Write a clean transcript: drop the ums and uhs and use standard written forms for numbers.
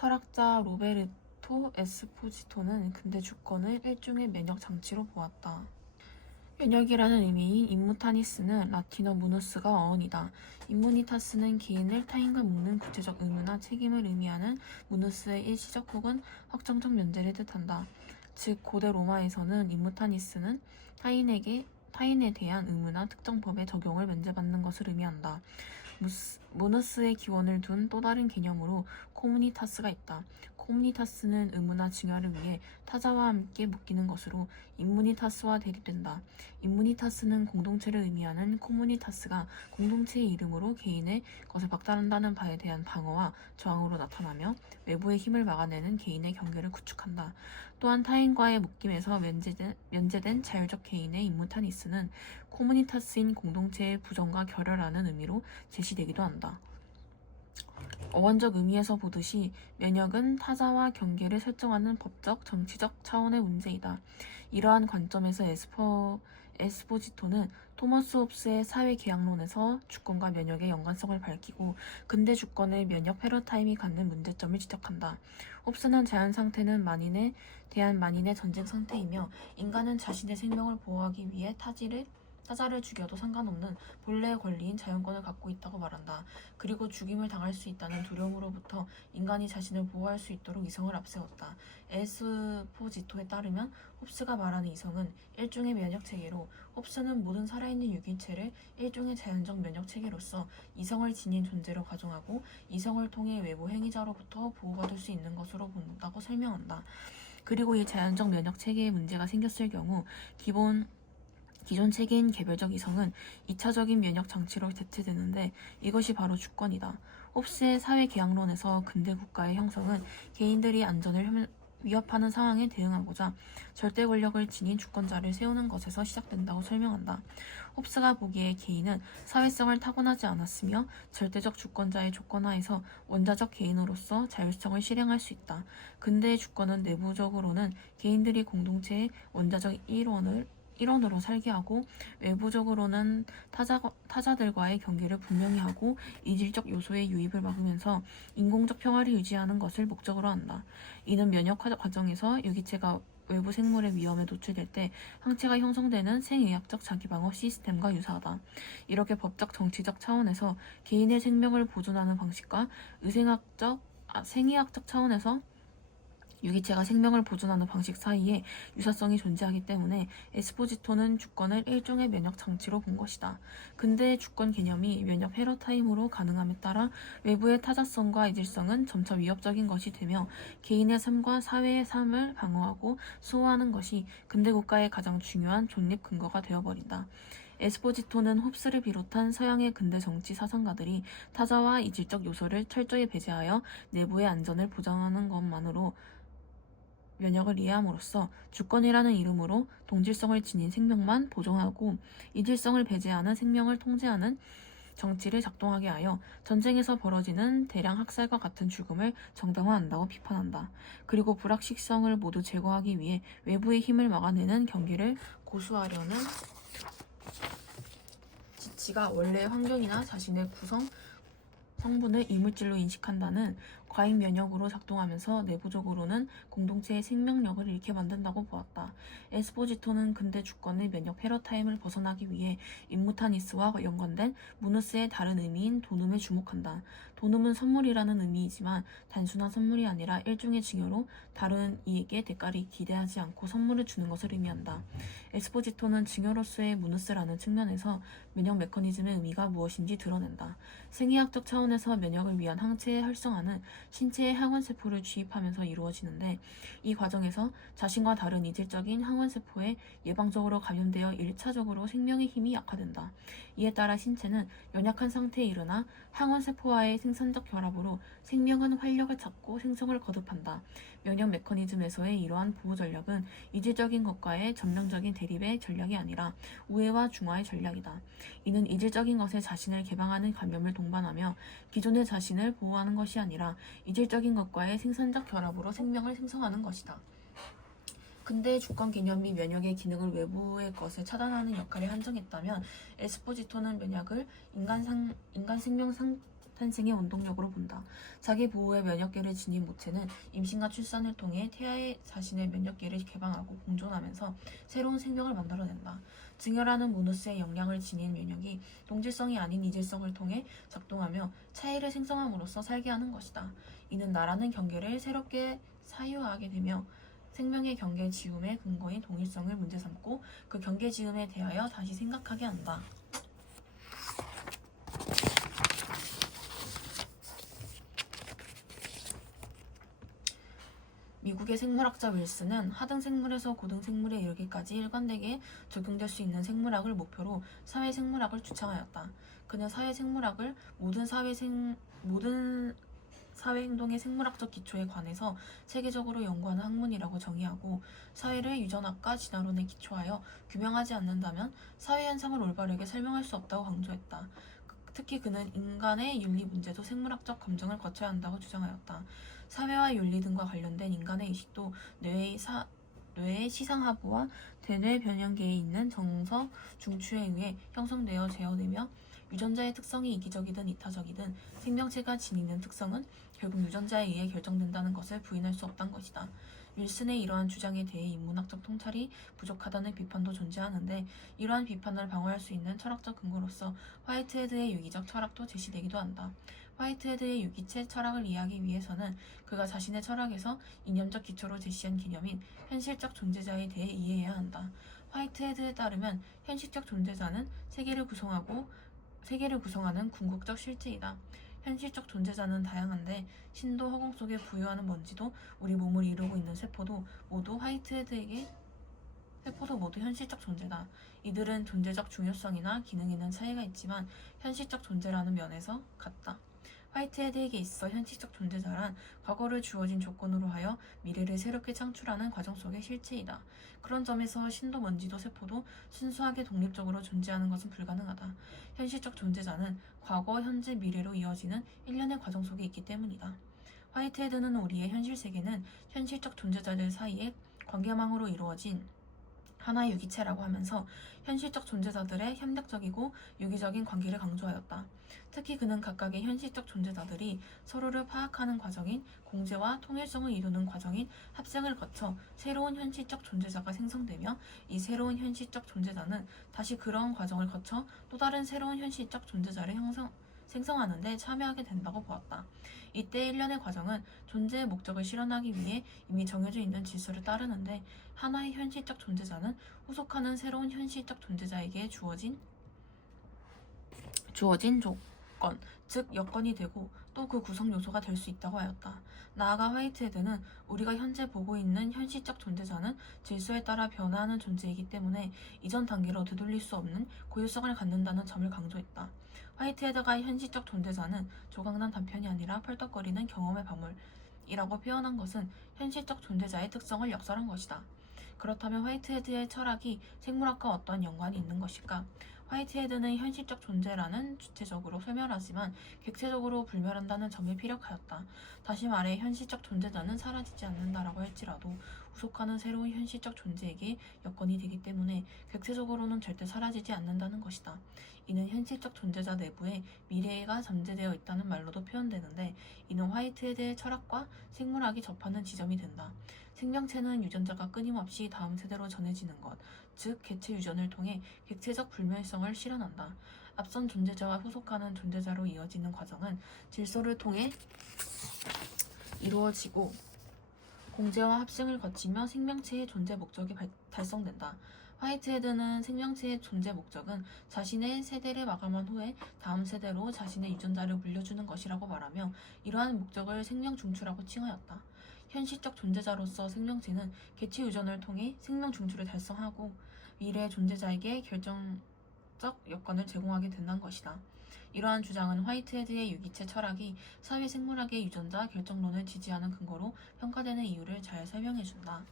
철학자 로베르토 에스포지토는 근대 주권을 일종의 면역 장치로 보았다. 면역이라는 의미인 임무타니스는 라틴어 무누스가 어원이다. 임무니타스는 개인을 타인과 묶는 구체적 의무나 책임을 의미하는 무누스의 일시적 혹은 확정적 면제를 뜻한다. 즉 고대 로마에서는 임무타니스는 타인에 대한 의무나 특정 법의 적용을 면제받는 것을 의미한다. 무누스의 기원을 둔 또 다른 개념으로 코무니타스가 있다. 코무니타스는 의무나 증여를 위해 타자와 함께 묶이는 것으로 임무니타스와 대립된다. 임무니타스는 공동체를 의미하는 코무니타스가 공동체의 이름으로 개인의 것을 박탈한다는 바에 대한 방어와 저항으로 나타나며 외부의 힘을 막아내는 개인의 경계를 구축한다. 또한 타인과의 묶임에서 면제된 자율적 개인의 임무타니스는 코무니타스인 공동체의 부정과 결여라는 의미로 제시되기도 한다. 어원적 의미에서 보듯이 면역은 타자와 경계를 설정하는 법적, 정치적 차원의 문제이다. 이러한 관점에서 에스포지토는 토머스 홉스의 사회계약론에서 주권과 면역의 연관성을 밝히고 근대 주권의 면역 패러다임이 갖는 문제점을 지적한다. 홉스는 자연상태는 만인에 대한 만인의 전쟁 상태이며 인간은 자신의 생명을 보호하기 위해 타자를 죽여도 상관없는 본래의 권리인 자연권을 갖고 있다고 말한다. 그리고 죽임을 당할 수 있다는 두려움으로부터 인간이 자신을 보호할 수 있도록 이성을 앞세웠다. 에스포지토에 따르면 홉스가 말하는 이성은 일종의 면역체계로 홉스는 모든 살아있는 유기체를 일종의 자연적 면역체계로서 이성을 지닌 존재로 가정하고 이성을 통해 외부 행위자로부터 보호받을 수 있는 것으로 본다고 설명한다. 그리고 이 자연적 면역체계에 문제가 생겼을 경우 기존 체계인 개별적 이성은 2차적인 면역 장치로 대체되는데 이것이 바로 주권이다. 홉스의 사회계약론에서 근대 국가의 형성은 개인들이 안전을 위협하는 상황에 대응하고자 절대 권력을 지닌 주권자를 세우는 것에서 시작된다고 설명한다. 홉스가 보기에 개인은 사회성을 타고나지 않았으며 절대적 주권자의 조건하에서 원자적 개인으로서 자율성을 실행할 수 있다. 근대의 주권은 내부적으로는 개인들이 공동체의 원자적 일원으로 살게 하고 외부적으로는 타자들과의 경계를 분명히 하고 이질적 요소의 유입을 막으면서 인공적 평화를 유지하는 것을 목적으로 한다. 이는 면역 과정에서 유기체가 외부 생물의 위험에 노출될 때 항체가 형성되는 생의학적 자기방어 시스템과 유사하다. 이렇게 법적 정치적 차원에서 개인의 생명을 보존하는 방식과 생의학적 차원에서 유기체가 생명을 보존하는 방식 사이에 유사성이 존재하기 때문에 에스포지토는 주권을 일종의 면역 장치로 본 것이다. 근대의 주권 개념이 면역 패러다임으로 가능함에 따라 외부의 타자성과 이질성은 점차 위협적인 것이 되며 개인의 삶과 사회의 삶을 방어하고 수호하는 것이 근대 국가의 가장 중요한 존립 근거가 되어버린다. 에스포지토는 홉스를 비롯한 서양의 근대 정치 사상가들이 타자와 이질적 요소를 철저히 배제하여 내부의 안전을 보장하는 것만으로 면역을 이해함으로써 주권이라는 이름으로 동질성을 지닌 생명만 보존하고 이질성을 배제하는 생명을 통제하는 정치를 작동하게 하여 전쟁에서 벌어지는 대량 학살과 같은 죽음을 정당화한다고 비판한다. 그리고 불확실성을 모두 제거하기 위해 외부의 힘을 막아내는 경계를 고수하려는 지치가 원래의 환경이나 자신의 성분을 이물질로 인식한다는 과잉 면역으로 작동하면서 내부적으로는 공동체의 생명력을 잃게 만든다고 보았다. 에스포지토는 근대 주권의 면역 패러다임을 벗어나기 위해 임무타니스와 연관된 무누스의 다른 의미인 도눔에 주목한다. 도눔은 선물이라는 의미이지만 단순한 선물이 아니라 일종의 증여로 다른 이에게 대가를 기대하지 않고 선물을 주는 것을 의미한다. 에스포지토는 증여로서의 무누스라는 측면에서 면역 메커니즘의 의미가 무엇인지 드러낸다. 생의학적 차원에서 면역을 위한 항체의 활성화는 신체의 항원세포를 주입하면서 이루어지는데 이 과정에서 자신과 다른 이질적인 항원세포에 예방적으로 감염되어 1차적으로 생명의 힘이 약화된다. 이에 따라 신체는 연약한 상태에 이르나 항원세포와의 생산적 결합으로 생명은 활력을 찾고 생성을 거듭한다. 면역 메커니즘에서의 이러한 보호 전략은 이질적인 것과의 전면적인 대립의 전략이 아니라 우애와 중화의 전략이다. 이는 이질적인 것에 자신을 개방하는 감염을 동반하며 기존의 자신을 보호하는 것이 아니라 이질적인 것과의 생산적 결합으로 생명을 생성하는 것이다. 근대의 주권 개념이 면역의 기능을 외부의 것을 차단하는 역할에 한정했다면 에스포지토는 면역을 인간 생명 탄생의 원동력으로 본다. 자기 보호의 면역계를 지닌 모체는 임신과 출산을 통해 태아의 자신의 면역계를 개방하고 공존하면서 새로운 생명을 만들어낸다. 증열하는 모누스의 영향을 지닌 면역이 동질성이 아닌 이질성을 통해 작동하며 차이를 생성함으로써 살게 하는 것이다. 이는 나라는 경계를 새롭게 사유하게 되며 생명의 경계 지음의 근거인 동일성을 문제 삼고 그 경계 지음에 대하여 다시 생각하게 한다. 미국의 생물학자 윌슨은 하등생물에서 고등생물에 이르기까지 일관되게 적용될 수 있는 생물학을 목표로 사회생물학을 주창하였다. 그는 사회생물학을 모든 사회행동의 생물학적 기초에 관해서 세계적으로 연구하는 학문이라고 정의하고 사회를 유전학과 진화론에 기초하여 규명하지 않는다면 사회현상을 올바르게 설명할 수 없다고 강조했다. 특히 그는 인간의 윤리 문제도 생물학적 검증을 거쳐야 한다고 주장하였다. 사회와 윤리 등과 관련된 인간의 의식도 뇌의 시상하부와 대뇌 변형계에 있는 정서 중추에 의해 형성되어 제어되며 유전자의 특성이 이기적이든 이타적이든 생명체가 지니는 특성은 결국 유전자에 의해 결정된다는 것을 부인할 수 없다는 것이다. 윌슨의 이러한 주장에 대해 인문학적 통찰이 부족하다는 비판도 존재하는데 이러한 비판을 방어할 수 있는 철학적 근거로서 화이트헤드의 유기적 철학도 제시되기도 한다. 화이트헤드의 유기체 철학을 이해하기 위해서는 그가 자신의 철학에서 이념적 기초로 제시한 개념인 현실적 존재자에 대해 이해해야 한다. 화이트헤드에 따르면 현실적 존재자는 세계를 구성하는 궁극적 실체이다. 현실적 존재자는 다양한데 신도 허공 속에 부유하는 먼지도 우리 몸을 이루고 있는 세포도 모두 현실적 존재다. 이들은 존재적 중요성이나 기능에는 차이가 있지만 현실적 존재라는 면에서 같다. 화이트헤드에게 있어 현실적 존재자란 과거를 주어진 조건으로 하여 미래를 새롭게 창출하는 과정 속의 실체이다. 그런 점에서 신도 먼지도 세포도 순수하게 독립적으로 존재하는 것은 불가능하다. 현실적 존재자는 과거, 현재, 미래로 이어지는 일련의 과정 속에 있기 때문이다. 화이트헤드는 우리의 현실 세계는 현실적 존재자들 사이의 관계망으로 이루어진 하나의 유기체라고 하면서 현실적 존재자들의 협력적이고 유기적인 관계를 강조하였다. 특히 그는 각각의 현실적 존재자들이 서로를 파악하는 과정인 공제와 통일성을 이루는 과정인 합생을 거쳐 새로운 현실적 존재자가 생성되며 이 새로운 현실적 존재자는 다시 그러한 과정을 거쳐 또 다른 새로운 현실적 존재자를 생성하는 데 참여하게 된다고 보았다. 이때 일련의 과정은 존재의 목적을 실현하기 위해 이미 정해져 있는 질서를 따르는데 하나의 현실적 존재자는 후속하는 새로운 현실적 존재자에게 주어진 조건, 즉 여건이 되고 또 그 구성 요소가 될 수 있다고 하였다. 나아가 화이트헤드는 우리가 현재 보고 있는 현실적 존재자는 질서에 따라 변화하는 존재이기 때문에 이전 단계로 되돌릴 수 없는 고유성을 갖는다는 점을 강조했다. 화이트헤드가 현실적 존재자는 조각난 단편이 아니라 펄떡거리는 경험의 바물이라고 표현한 것은 현실적 존재자의 특성을 역설한 것이다. 그렇다면 화이트헤드의 철학이 생물학과 어떤 연관이 있는 것일까? 화이트헤드는 현실적 존재라는 주체적으로 소멸하지만 객체적으로 불멸한다는 점을 피력하였다. 다시 말해 현실적 존재자는 사라지지 않는다라고 할지라도 후속하는 새로운 현실적 존재에게 여건이 되기 때문에 객체적으로는 절대 사라지지 않는다는 것이다. 이는 현실적 존재자 내부에 미래가 잠재되어 있다는 말로도 표현되는데 이는 화이트헤드의 철학과 생물학이 접하는 지점이 된다. 생명체는 유전자가 끊임없이 다음 세대로 전해지는 것, 즉 개체 유전을 통해 객체적 불멸성을 실현한다. 앞선 존재자와 후속하는 존재자로 이어지는 과정은 질서를 통해 이루어지고 공제와 합생을 거치며 생명체의 존재 목적이 달성된다. 화이트헤드는 생명체의 존재 목적은 자신의 세대를 마감한 후에 다음 세대로 자신의 유전자를 물려주는 것이라고 말하며 이러한 목적을 생명 중추라고 칭하였다. 현실적 존재자로서 생명체는 개체 유전을 통해 생명 중추를 달성하고 미래의 존재자에게 결정적 여건을 제공하게 된다는 것이다. 이러한 주장은 화이트헤드의 유기체 철학이 사회생물학의 유전자 결정론을 지지하는 근거로 평가되는 이유를 잘 설명해준다.